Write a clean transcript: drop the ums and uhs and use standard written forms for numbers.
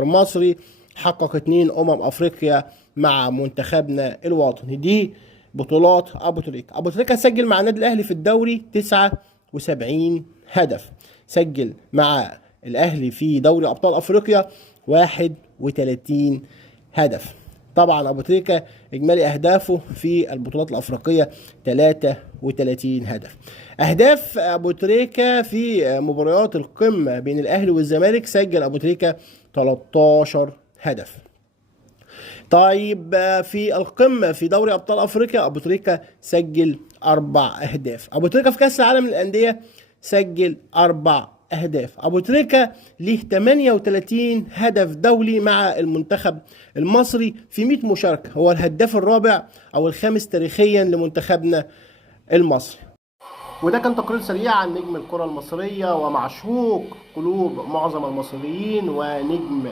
المصري حقق 2 أفريقيا مع منتخبنا الوطني. دي بطولات أبو تريكة. أبو تريكة سجل مع النادي الأهلي في الدوري 79 هدف، سجل مع الأهلي في دوري أبطال أفريقيا 31 هدف. طبعا أبو تريكة إجمالي أهدافه في البطولات الأفريقية 33 هدف. أهداف أبو تريكة في مباريات القمة بين الأهلي والزمالك، سجل أبو تريكة 13 هدف. طيب في القمة في دوري أبطال أفريقيا أبو تريكة سجل 4 أهداف. أبو تريكة في كأس العالم للأندية سجل 4 أهداف. أبو تريكة ليه 38 هدف دولي مع المنتخب المصري في 100 مشاركة، هو الهداف الرابع أو الخامس تاريخيا لمنتخبنا المصري. وده كان تقرير سريع عن نجم الكرة المصرية ومعشوق قلوب معظم المصريين ونجم